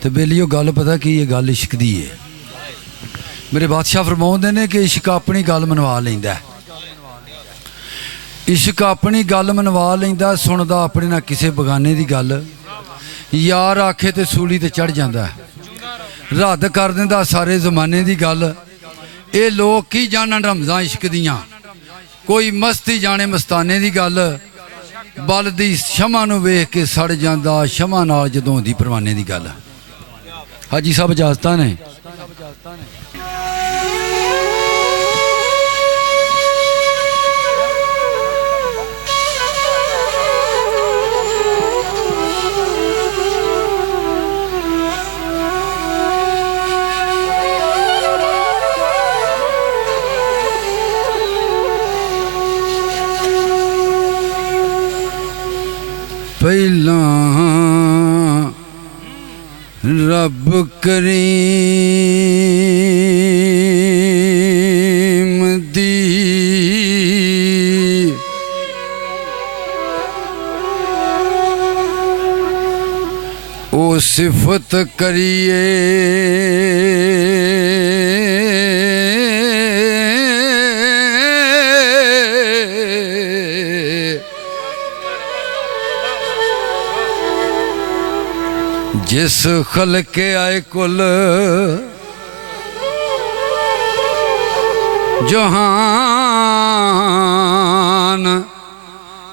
तो बेलियो गल पता की ये गल इश्क दी है। मेरे बादशाह फरमाउंदे ने कि इश्क अपनी गल मनवा लैंदा है। इश्क अपनी गल मनवा लैंदा, सुनदा अपने ना किसी बगाने की गल। यार आखे तो सूली ते चढ़ जाता है, रद्द कर दिंदा सारे जमाने की गल। ये लोग की जानन रमज़ां इश्क दियां, कोई मस्ती जाने मस्ताने की गल। बल दी शमा नूं वेख के सड़ जांदा, शमा नाल जदों होंदी परवाने की गल। हाजी साहब इजाजत ने। पहला रब करीम दी ओ सिफत करिए, जिस खल के आए कुल जहान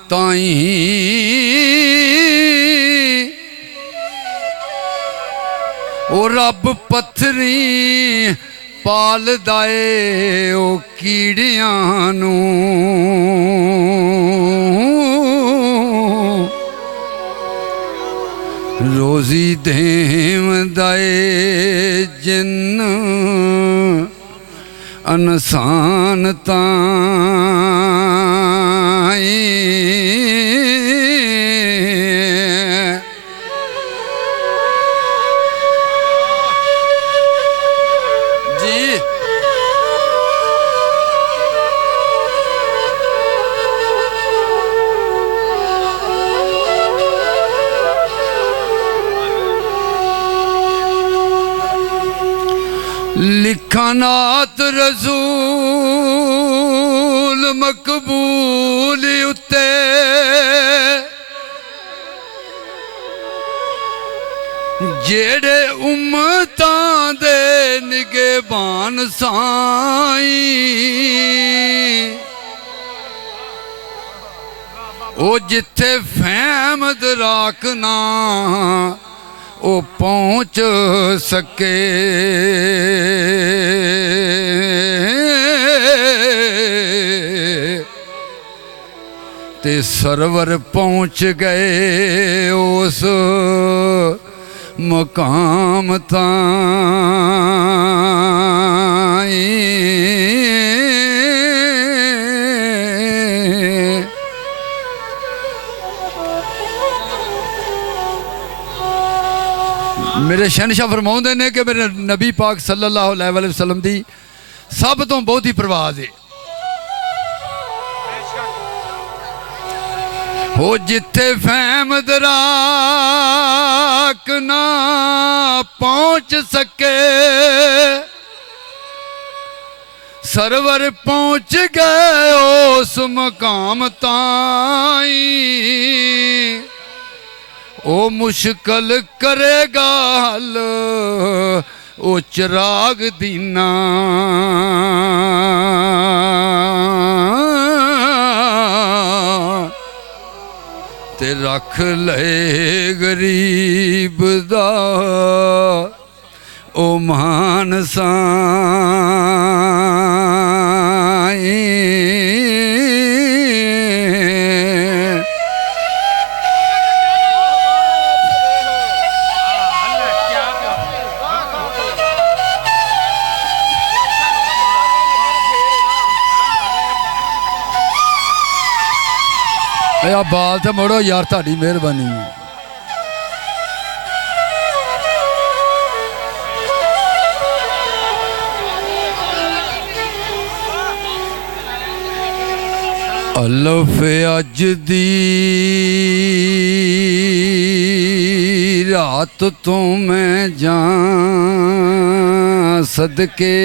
ताई। ओ रब पत्थरी पाल दाए ओ कीड़ियां नूं। रोजी देवदाए जिन्न अनसान ताई। जी लिखानात रसूल मकबूल उत्ते जेड़े उम्मतां दे निगेबान साईं। ओ जिथे फहमद राखना ओ पहुँच सके, ते सरवर पहुँच गए उस मकाम ताई। मेरे शहनशाह फरमाउंदे ने कि मेरे नबी पाक सल्लल्लाहु अलैहि वसल्लम दी सब तो बहुत ही परवाज़ है। हो जिथे फहमद राख ना पहुँच सके, सरवर पहुँच गए उस मकाम ताई। ओ मुश्किल करेगा हल ओ चिराग दीना। ते रख ले गरीब दा ओ मान साईं। या बाल तो मोड़ो यार, ताड़ी मेहरबानी। अल्फ अज दी रात तो मैं जा सदके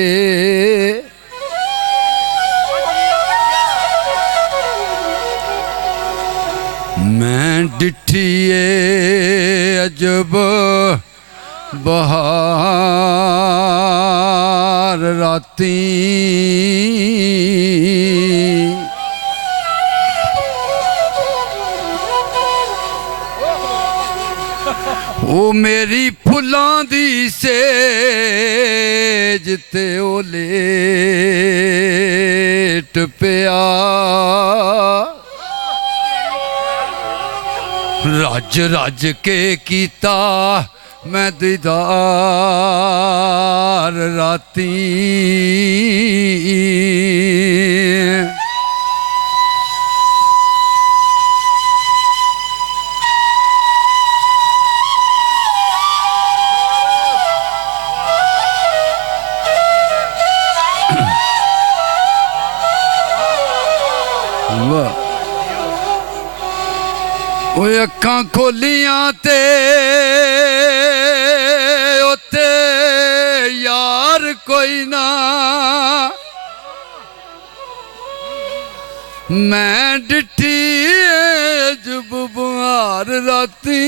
मैं डिठिए अजब बहार राती ओ मेरी फुलां दी सेज ते ओ लेट पिया रज रज के कीता मैं दीदार राती ओए अखां खोलियां ते उत्ते यार कोई ना मैं डिठी जब बुहार राती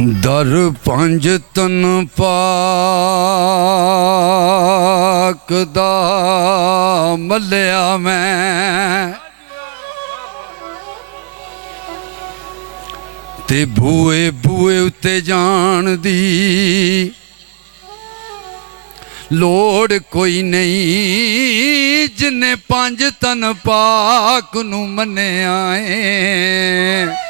दर पंज तन पाक दा मल्लिया मैं ते बूए बूए उत्ते जान दी लोड़ कोई नहीं जिन्ने पंज तन पाक नू मन्निया है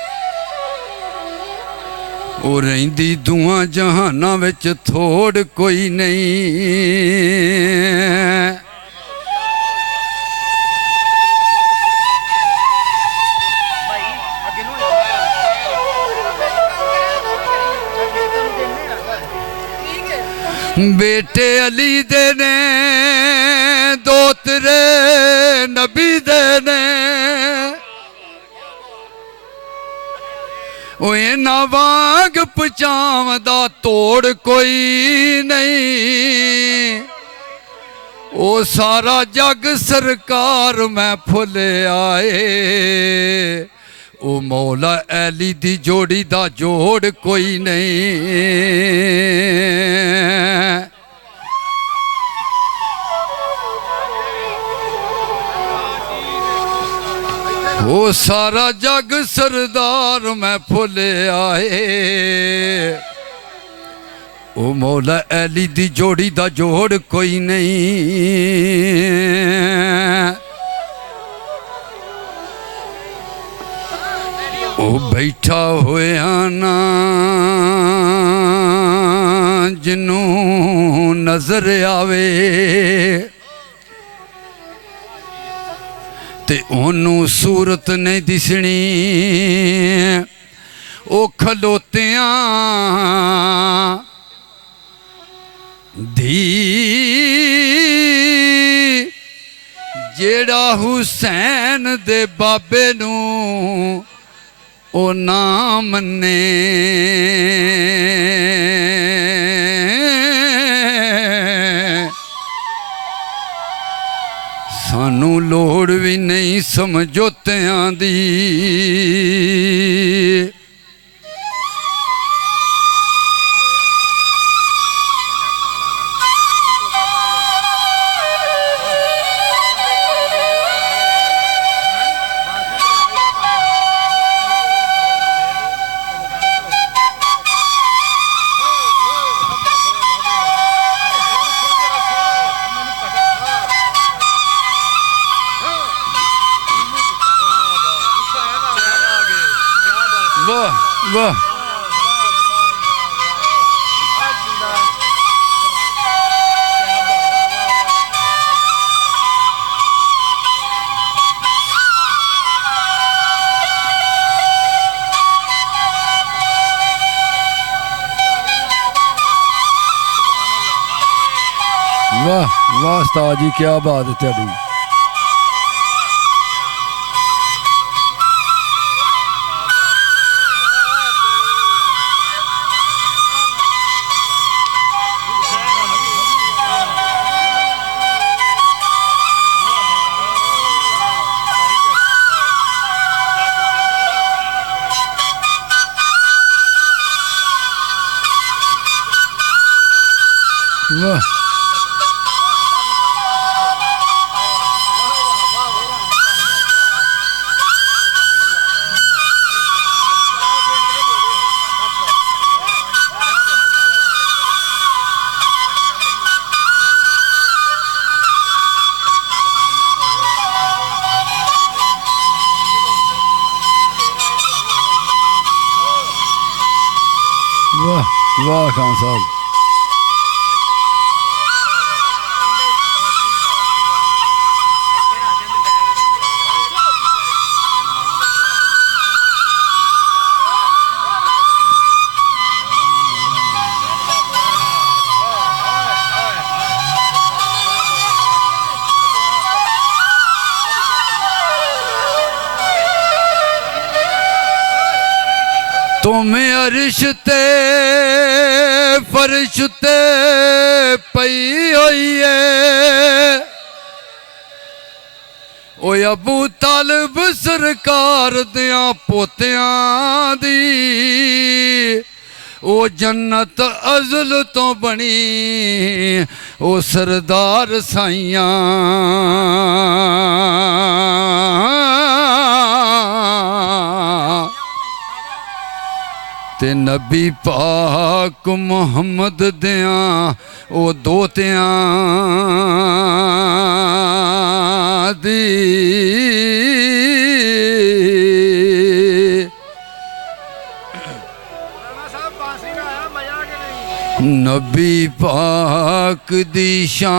ओ रहिंदी दुआ जहाना विच थोड़ कोई नहीं बेटे अली दे ने दोतरे नबी दे ने ना वाग पचावदा तोड़ कोई नहीं ओ सारा जग सरकार मैं फुले आए ओ मौला ऐली दी जोड़ी दा जोड़ कोई नहीं ओ सारा जग सरदार मैं फुले आए ओ मौला ऐली दी जोड़ी दा जोड़ कोई नहीं ओ बैठा होया ना जिन्नू नजर आवे ते ओनू सूरत नहीं दिसनी ओ खलोतियां दी जेड़ा हुसैन दे बाबे नू ओ ना मन्ने सानू लोड़ भी नहीं समझौतियां दी वाह वाह वाह उस्ताद जी क्या बात है तेरी। वाह वाह वाह खान साहब। तुम्हें अर्श ते फर्श ते पई होई है ओ अबू तालिब सरकार दियां पोतियां दी ओ जन्नत अज़ल तो बनी ओ सरदार साइयां ते नबी पाक मुहम्मद दियां ओ दोतियां दी नबी पाक दी शान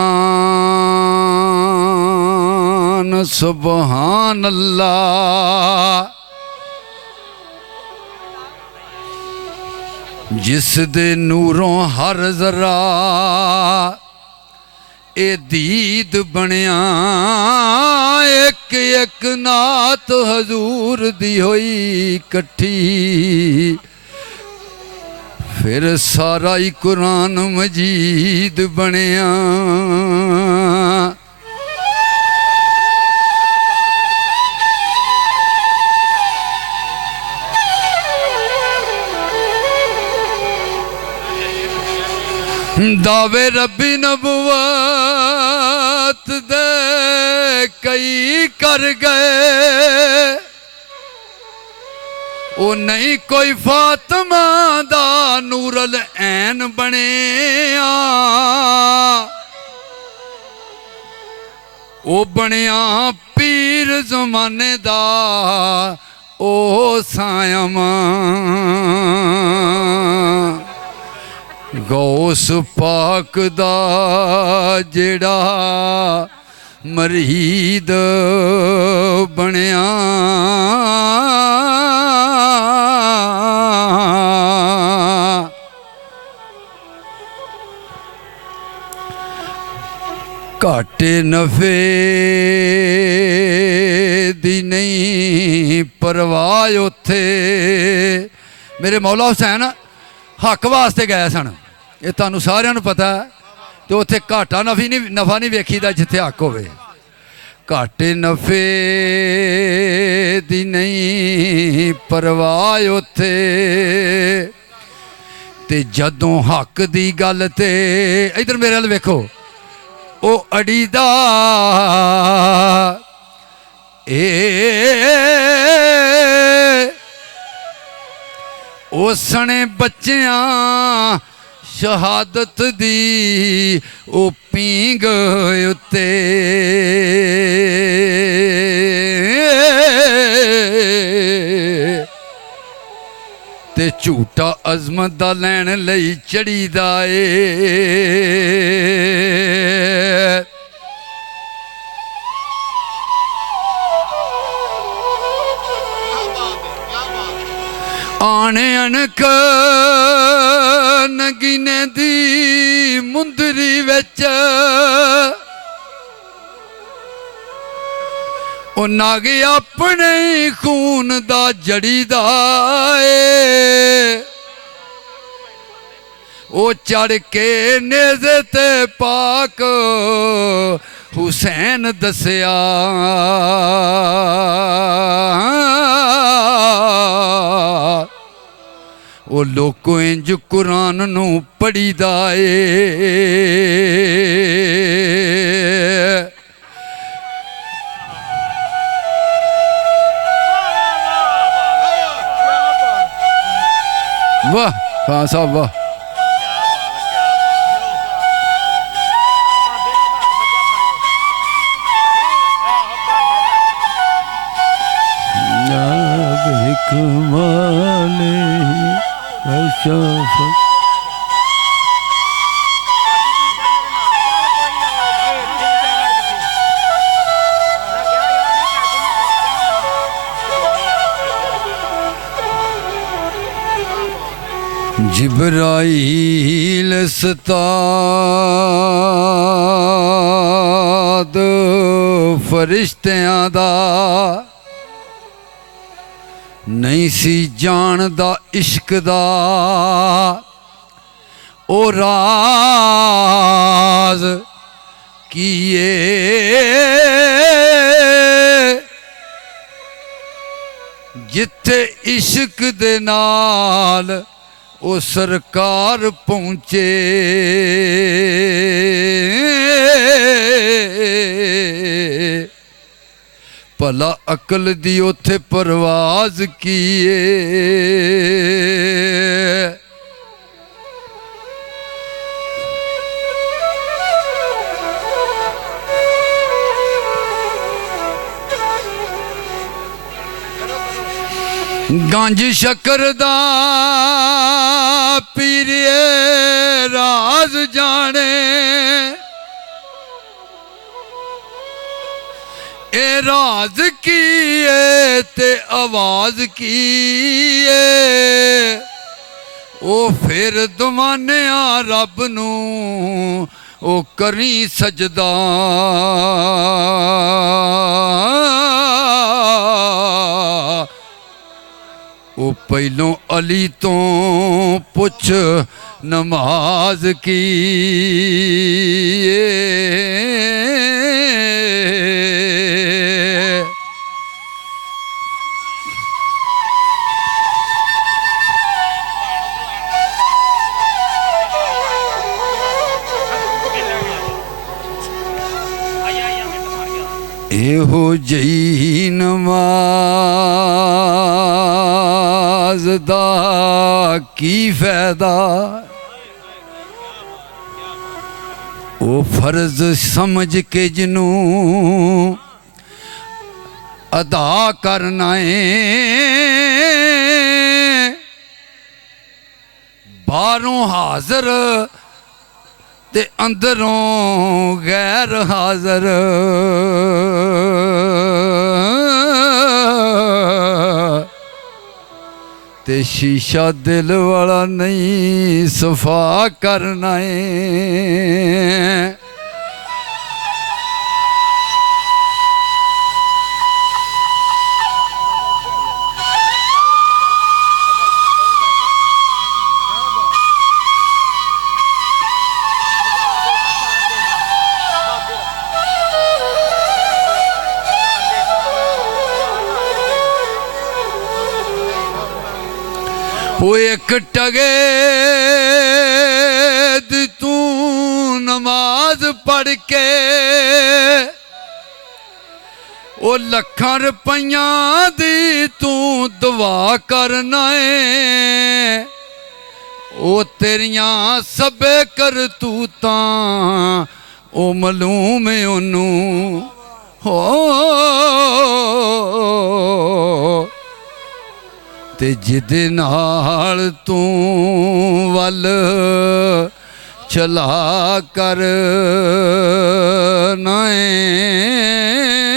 सुबहान अल्लाह जिस दे नूरों हर जरा ए दीद बनिया एक एक नात हजूर दी होई कट्ठी फिर सारा ही कुरान मजीद बनिया दावे रब्बी नबुवत दे कई कर गए ओ नहीं कोई फातिमा दा नूरल ऐन बने ओ बनिया पीर जमाने दा ओ सायमा गौस पाक दा जेड़ा मरीद बनिया घाटे नफे दी नहीं परवाह उथे मेरे मौला हुसैन हक वास्ते गए सन ये तुहानू सारिਆਂ ਨੂੰ पता है तो उत्थे घाटा नफा नहीं वेखीदा जिथे हक होवे घाटे नफे दी नहीं परवाह उथे ते जदों हक दी गल ते इधर मेरे वाल वेखो ओ अड़ीदा उसने बच्चियां शहादत दी ओ पींग उत्ते ते झूठा अजमत दा लैन लई चढ़ी दा आने अनक नगीने दी मुंदरी विच ਉਹ ਨਗ ਆਪਣੇ ਖੂਨ ਦਾ ਜੜੀਦਾ ਏ ਉਹ ਚੜ ਕੇ ਨੇਜ਼ੇ ਤੇ ਪਾਕ ਹੁਸੈਨ ਦੱਸਿਆ ਉਹ ਲੋਕੋ ਇੰਜ ਕੁਰਾਨ ਨੂੰ ਪੜੀਦਾ ਏ वाह खान साहब वाह जिब्राईल सताद फरिश्तियां दा नहीं सी जानदा इश्क दा ओ राज कीए जिथे इश्क दे नाल ओ सरकार पहुँचे भला अकल दी उथे परवाज कीए गंज शक्कर दा पीरिए राज जाने ए राज की ते आवाज की ओ फिर दवानिया रब नू ओ करी सजदा ओ पहलों अली तो पुछ नमाज की एहो जई नमाज दा की फायदा ओ फर्ज समझ के जिनू अदा करना है बाहरों हाजर ते अंदरों गैर हाजर ते शीशा दिल वाला नहीं सफा करना है वो एक टगे तू नमाज पढ़ के वो लखां रुपया दी तू दुआ करना है वो तेरियां सबे करतूतां ओ मालूम है ओनू हो ते जिदे नाल तू वल चला कर नाए